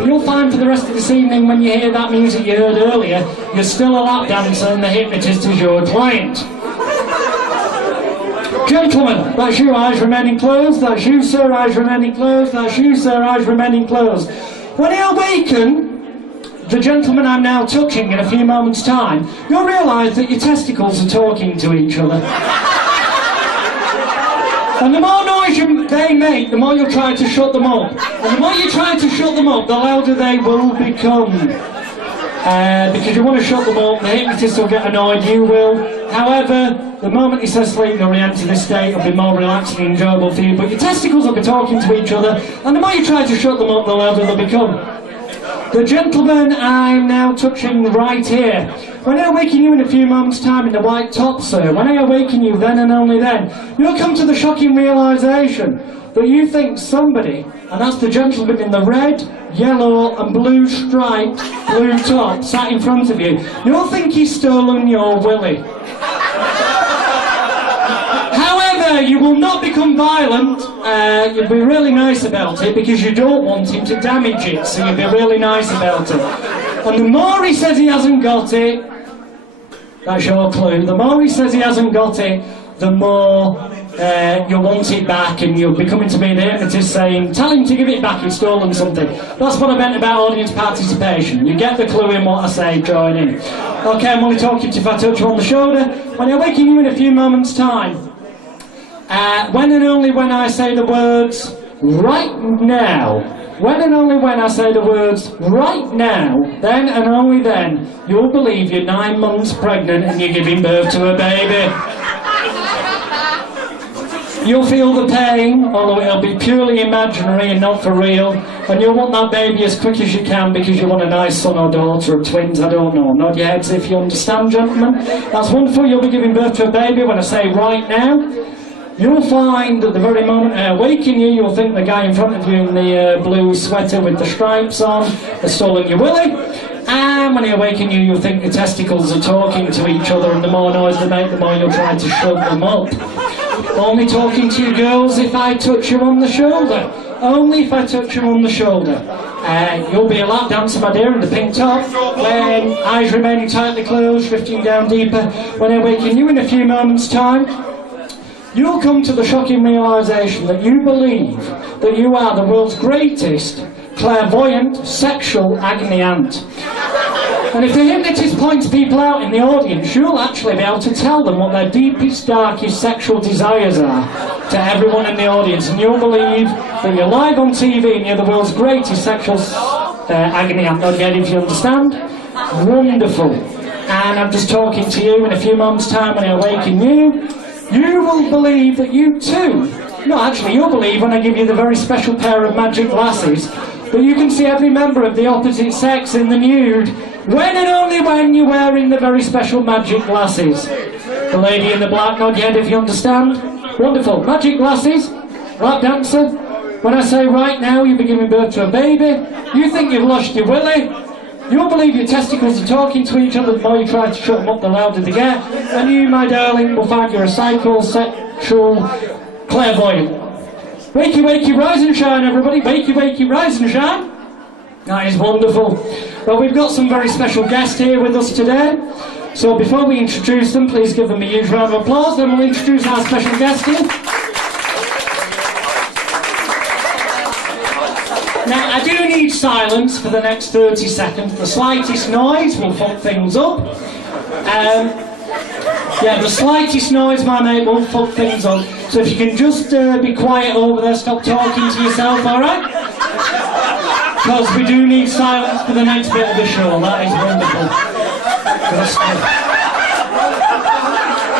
But you'll find for the rest of this evening, when you hear that music you heard earlier, you're still a lap dancer and the hypnotist is your client. Gentlemen, that's you, eyes remaining closed. That's you, sir, eyes remaining closed. That's you, sir, eyes remaining closed. When you awaken, the gentleman I'm now touching in a few moments' time, you'll realise that your testicles are talking to each other. And the more noise they make, the more you'll try to shut them up. And the more you try to shut them up, the louder they will become. Because you want to shut them up, the hypnotist will get annoyed, you will. However, the moment he says sleep, you'll re-enter this state, it'll be more relaxing and enjoyable for you. But your testicles will be talking to each other, and the more you try to shut them up, the louder they'll become. The gentleman I'm now touching right here, when I awaken you in a few moments' time in the white top, sir, when I awaken you then and only then, you'll come to the shocking realisation that you think somebody, and that's the gentleman in the red, yellow and blue striped blue top sat in front of you, you'll think he's stolen your willy. However, you will not become violent, you'll be really nice about it because you don't want him to damage it, so you'll be really nice about it. And the more he says he hasn't got it, that's your clue, the more he says he hasn't got it, the more you'll want it back, and you'll be coming to me, the hypnotist, saying, tell him to give it back, he's stolen something. That's what I meant about audience participation. You get the clue in what I say, join in. Okay, I'm only talking to you if I touch you on the shoulder. When I awaken you in a few moments' time, when and only when I say the words, right now, when and only when I say the words, right now, then and only then, you'll believe you're 9 months pregnant and you're giving birth to a baby. You'll feel the pain, although it'll be purely imaginary and not for real, and you'll want that baby as quick as you can because you want a nice son or daughter or twins, I don't know. Nod your heads if you understand, gentlemen. That's wonderful, you'll be giving birth to a baby when I say right now. You'll find at the very moment I awaken you, you'll think the guy in front of you in the blue sweater with the stripes on has stolen your willy. And when I awaken you, you'll think the testicles are talking to each other, and the more noise they make, the more you'll try to shut them up. Only talking to you girls if I touch you on the shoulder. Only if I touch you on the shoulder. You'll be a lap dancer, my dear, in the pink top, when eyes remaining tightly closed, drifting down deeper. When I awaken you in a few moments' time, you'll come to the shocking realisation that you believe that you are the world's greatest clairvoyant sexual agony aunt. And if the hypnotist points people out in the audience, you'll actually be able to tell them what their deepest, darkest sexual desires are to everyone in the audience, and you'll believe that you're live on TV and you're the world's greatest sexual agony aunt. Again, if you understand, wonderful. And I'm just talking to you in a few moments' time when I awaken you. You will believe that you too, no actually you'll believe when I give you the very special pair of magic glasses that you can see every member of the opposite sex in the nude when and only when you're wearing the very special magic glasses. The lady in the black, nod your head if you understand. Wonderful. Magic glasses, lap dancer. When I say right now you'll be giving birth to a baby, you think you've lost your willy. You'll believe your testicles are talking to each other, the more you try to shut them up, the louder they get. And you, my darling, will find you're a psychosexual clairvoyant. Wakey, wakey, rise and shine, everybody. Wakey, wakey, rise and shine. That is wonderful. Well, we've got some very special guests here with us today. So before we introduce them, please give them a huge round of applause. Then we'll introduce our special guest here. Now, I do need silence for the next 30 seconds. The slightest noise will fuck things up. Yeah, the slightest noise, my mate, will fuck things up. So if you can just be quiet over there, stop talking to yourself, alright? Because we do need silence for the next bit of the show. That is wonderful.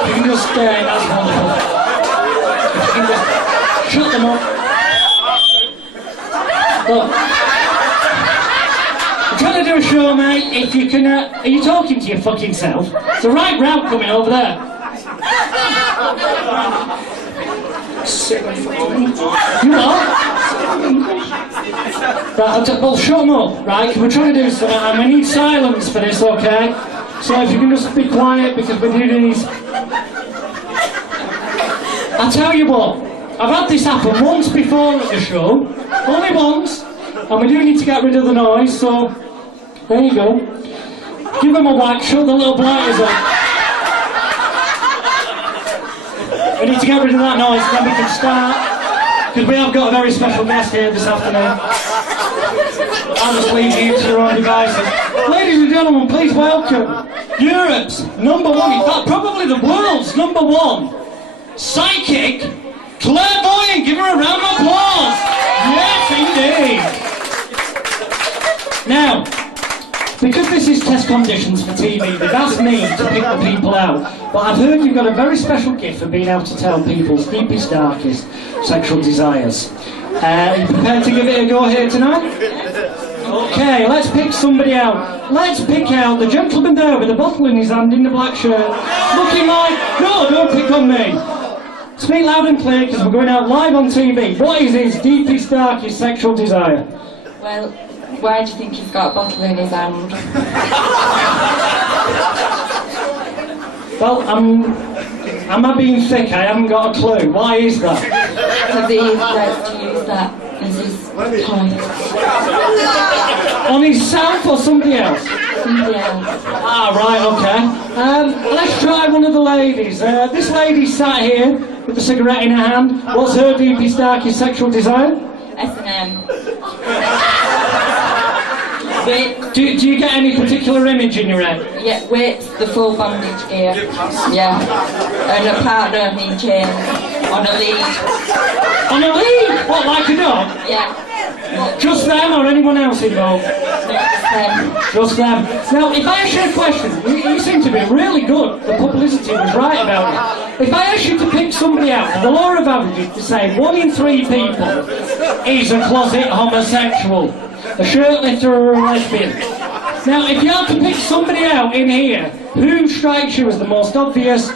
You can just stay, that's wonderful. You can just shut them up. Look, I'm trying to do a show, mate. If you can, are you talking to your fucking self? There's a right route coming over there. You what? Right, well, shut them up, right? We're trying to do something, and we need silence for this, okay? So if you can just be quiet, because we do these. I'll tell you what. I've had this happen once before at the show, only once, And we do need to get rid of the noise, so there you go. Give them a whack, shut the little blighters up. We need to get rid of that noise, then we can start. Because we have got a very special guest here this afternoon. I'll just leave you to your own devices. Ladies and gentlemen, please welcome Europe's #1, in fact probably the world's #1 psychic, clairvoyant. Give her a round of applause. Yes, indeed. Now, because this is test conditions for TV, they've asked me to pick the people out. But I've heard you've got a very special gift for being able to tell people's deepest, darkest sexual desires. Are you prepared to give it a go here tonight? Okay, let's pick somebody out. Let's pick out the gentleman there with a bottle in his hand in the black shirt. Looking like... No, don't pick on me. Speak loud and clear because we're going out live on TV. What is his deepest, darkest sexual desire? Well, why do you think he's got a bottle in his hand? Well, am I being thick? I haven't got a clue. Why is that? Because he likes to use that as his toy. On himself or somebody else? Somebody else. Ah, right, okay. Let's try one of the ladies. This lady sat here with a cigarette in her hand. What's her deepest, darkest sexual desire? S&M. Do you get any particular image in your head? Yeah, weights, the full bondage gear. Yeah. And a partner in chains. On a lead. On a lead? What, like a dog? Yeah. Just them or anyone else involved? Just them. Now, if I ask you a question, you seem to be really good. The publicity was right about it. If I ask you to pick somebody out, the law of averages to say 1 in 3 people is a closet homosexual, a shirtlifter or a lesbian. Now, if you had to pick somebody out in here, who strikes you as the most obvious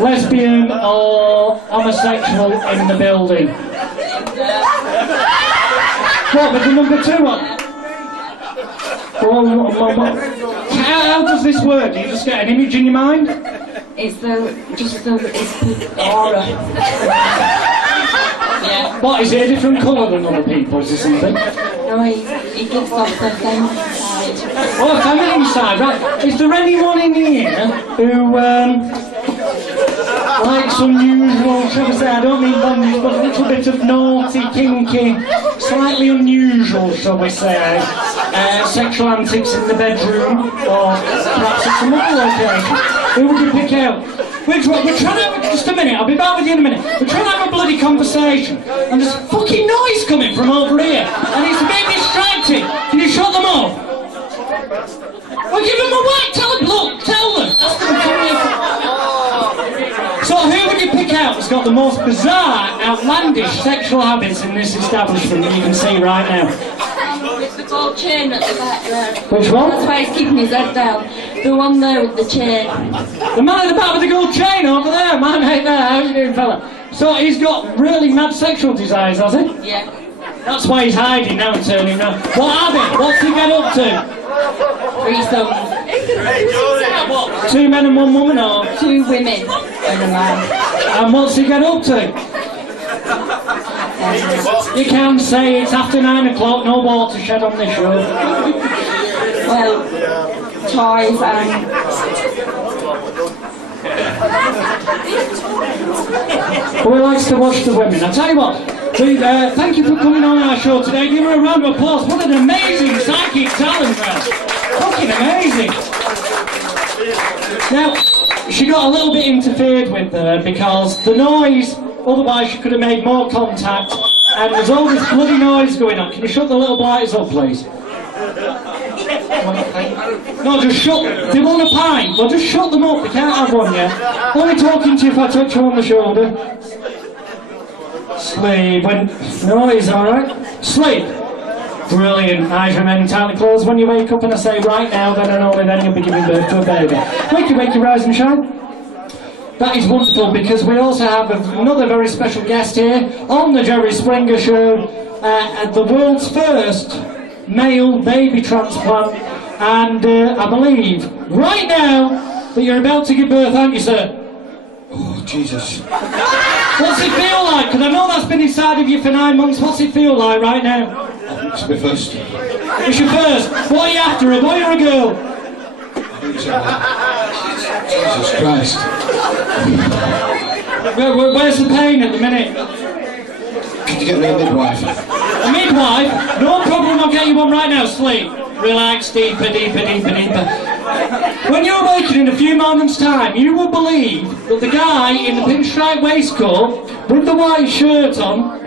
lesbian or homosexual in the building? What, with the number 2 one? How does this work? Do you just get an image in your mind? It's the aura. Yeah. What, is it a different colour than other people's or something? No, he gives off the feminine side. Oh, feminine side, right. Is there anyone in here who likes unusual, shall we say, I don't mean bondage, but a little bit of naughty, kinky, slightly unusual, shall we say, sexual antics in the bedroom, or perhaps at some other location? Who would you pick out? We're trying to have, just a minute, I'll be back with you in a minute. We're trying to have a bloody conversation, and there's fucking noise coming from over here, and it's a bit distracting. Can you shut them off? Well, give them a whack, tell them, look, tell them. Ask them to come here. So who would you pick out that's got the most bizarre, outlandish sexual habits in this establishment that you can see right now? With the gold chain at the back there. Which one? That's why he's keeping his head down. The one there with the chain. The man at the back with the gold chain over there, my mate there, how you doing, fella? So he's got really mad sexual desires, has he? Yeah. That's why he's hiding now and turning round. What are they? What's he get up to? Threesomes. 2 men and 1 woman, or? 2 women and a man. And what's he get up to? You can't say it's after 9 o'clock, no watershed on this road. Well, toys and... Who likes to watch the women? I'll tell you what, thank you for coming on our show today. Give her a round of applause. What an amazing psychic talent there. Fucking amazing. Now, she got a little bit interfered with there because the noise, otherwise she could have made more contact, and there's all this bloody noise going on. Can you shut the little blighters up, please? No, just shut. They want a pint. Well, just shut them up. They can't have one yet. Only talking to you if I touch you on the shoulder. Sleep. No, he's alright. Sleep. Brilliant. Eyes remain tightly closed. When you wake up and I say right now, then and only then you'll be giving birth to a baby. Wakey, rise and shine. That is wonderful because we also have another very special guest here on the Jerry Springer Show, the world's first male baby transplant, and I believe right now that you're about to give birth, aren't you, sir? Oh, Jesus. What's it feel like? Because I know that's been inside of you for 9 months. What's it feel like right now? It's my first. It's your first. What are you after, a boy or a girl? Jesus Christ. Where's the pain at the minute? Can you get me a midwife? A midwife? No problem, I'll get you one right now. Sleep. Relax, deeper, deeper, deeper, deeper. When you awaken in a few moments' time, you will believe that the guy in the pinstripe waistcoat with the white shirt on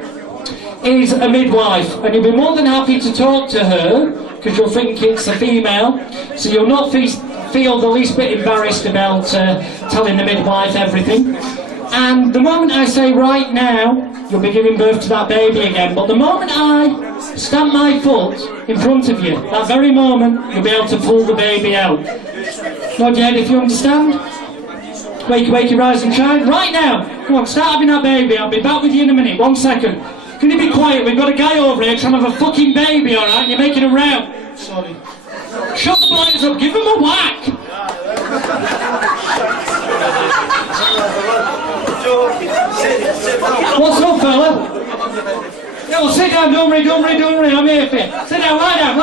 is a midwife, and you'll be more than happy to talk to her because you'll think it's a female, so you'll not feel the least bit embarrassed about telling the midwife everything. And the moment I say right now, you'll be giving birth to that baby again. But the moment I stamp my foot in front of you, that very moment, you'll be able to pull the baby out. Nod your head if you understand. Wakey, wakey, rise and shine. Right now, come on, start having that baby. I'll be back with you in a minute. 1 second. Can you be quiet? We've got a guy over here trying to have a fucking baby, alright? You're making a row. Sorry. Shut the blinds up. Give him a whack. What's up, fella? Yeah, well, sit down, don't worry, I'm here for you. Sit down, lie down.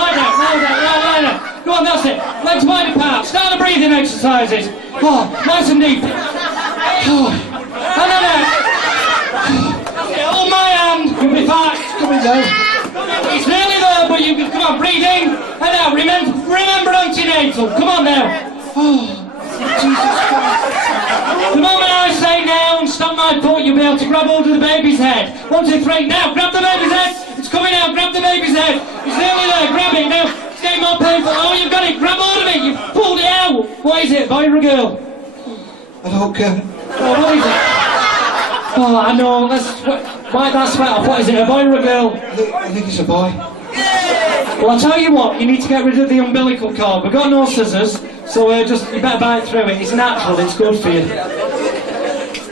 Go on, that's it. Legs wide apart. Start the breathing exercises. Oh, nice and deep. Oh, hold my hand. You'll be fine. Come in, guys. It's nearly there, but you can, come on, breathe in and out. Remember antenatal. Come on now. Oh, Jesus Christ. The moment I say now and stamp my foot, you'll be able to grab hold of the baby's head. 1, 2, 3, now, grab the baby's head. It's coming out, grab the baby's head. It's nearly there, grab it now. It's getting more painful. Oh, you've got it, grab hold of it. You've pulled it out. What is it, boy or a girl? I don't care. Oh, what is it? Oh, I know, wipe that sweat off. What is it, a boy or a girl? I think it's a boy. Well, I'll tell you what, you need to get rid of the umbilical cord. We've got no scissors, so you better bite through it. It's natural, it's good for you.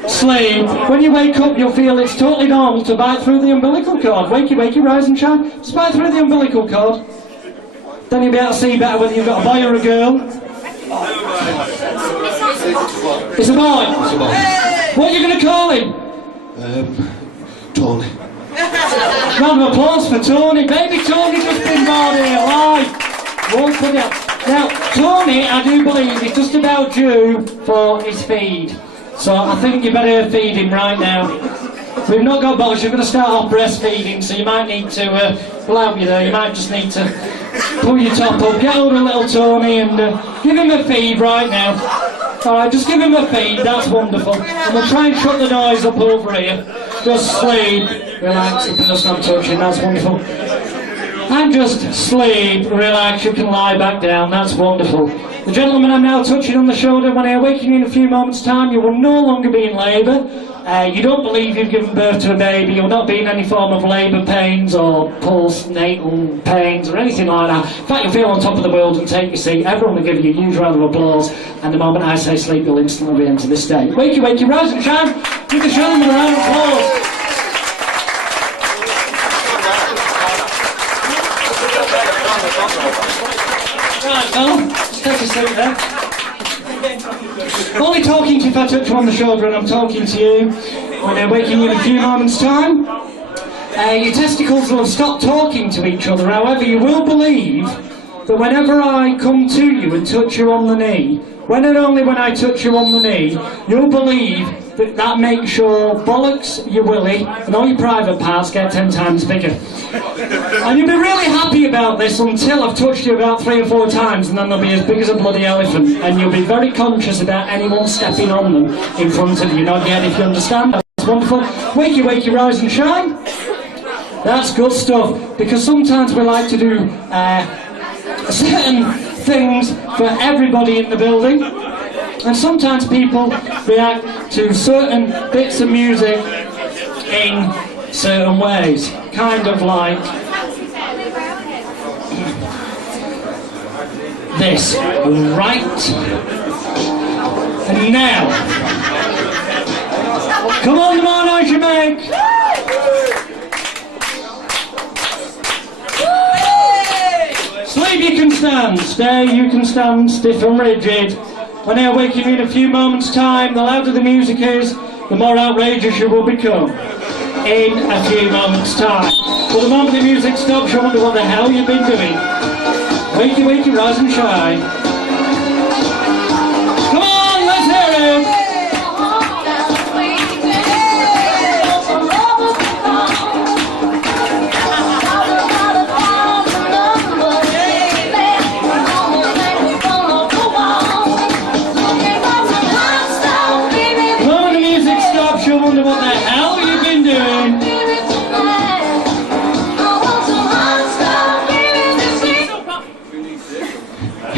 Sleep. When you wake up, you'll feel it's totally normal to bite through the umbilical cord. Wakey, wakey, rise and shine. Just bite through the umbilical cord. Then you'll be able to see better whether you've got a boy or a girl. It's a boy. It's a boy. What are you going to call him? Tony. Round of applause for Tony. Baby Tony just been born here live. Won't put it up. Now, Tony, I do believe, is just about due for his feed. So I think you better feed him right now. We've not got bottles, you're going to start off breastfeeding, so you might need to, we'll help you there, you might just need to pull your top up, get hold of little Tony and give him a feed right now. Alright, just give him a feed, that's wonderful. And we'll try and shut the noise up over here. Just sleep, relax, you can just not touching, that's wonderful. And just sleep, relax, you can lie back down, that's wonderful. The gentleman I'm now touching on the shoulder, when I awaken in a few moments' time, you will no longer be in labour. You don't believe you've given birth to a baby, you'll not be in any form of labour pains or postnatal pains or anything like that. In fact, you'll feel on top of the world and take your seat. Everyone will give you a huge round of applause, and the moment I say sleep, you'll instantly be into this state. Wakey, wakey, rise and shine. Give the gentleman a round of applause. Right, fella, just take a seat there. Only talking to you if I touch you on the shoulder, and I'm talking to you when they're waking in a few moments' time. Your testicles will have stopped talking to each other, however, you will believe that whenever I come to you and touch you on the knee, when and only when I touch you on the knee, you'll believe that makes your bollocks, your willy, and all your private parts get 10 times bigger. And you'll be really happy about this until I've touched you about 3 or 4 times, and then they'll be as big as a bloody elephant, and you'll be very conscious about anyone stepping on them in front of you. Not yet, if you understand. That's wonderful. Wakey, wakey, rise and shine. That's good stuff, because sometimes we like to do certain things for everybody in the building, and sometimes people react to certain bits of music in certain ways, kind of like this, right? And now, come on, the more noise you make. Sleep, you can stand. Stay, you can stand, stiff and rigid. When I awaken you in a few moments' time, the louder the music is, the more outrageous you will become in a few moments' time. But the moment the music stops, you wonder what the hell you've been doing. Wakey, wakey, rise and shine. Come on, let's hear it! You wonder what the hell you've been doing.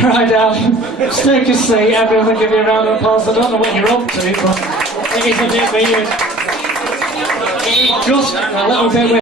Right, darling, just take a seat. Everyone will give you a round of applause. I don't know what you're up to, but it is a bit weird. It's just a little bit weird.